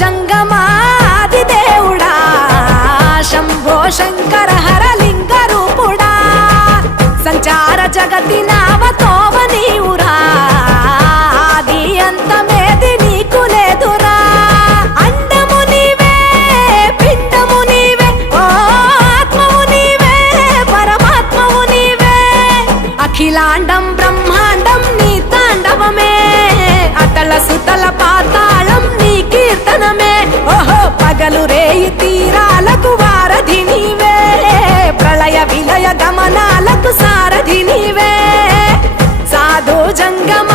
జంగమాది దేవుడా శంభో శంకర హరలింగ రూపుడా సంచార జగతి నావతోవ నీవురా ఆది అంతమేది నీకు లేదురా అండము నీవే పిండము నీవే ఓ ఆత్మవు నీవే పరమాత్మవు నీవే అఖిలాండం బ్రహ్మాండం నీ తాండవమే అతల సుతల పాతాళం నీ కీర్తనమే ఓహో పగలు రేయి తీరాలకు వారధి నీవే ప్రళయ విలయ గమనాలకు సారథి నీవే సాధు జంగమ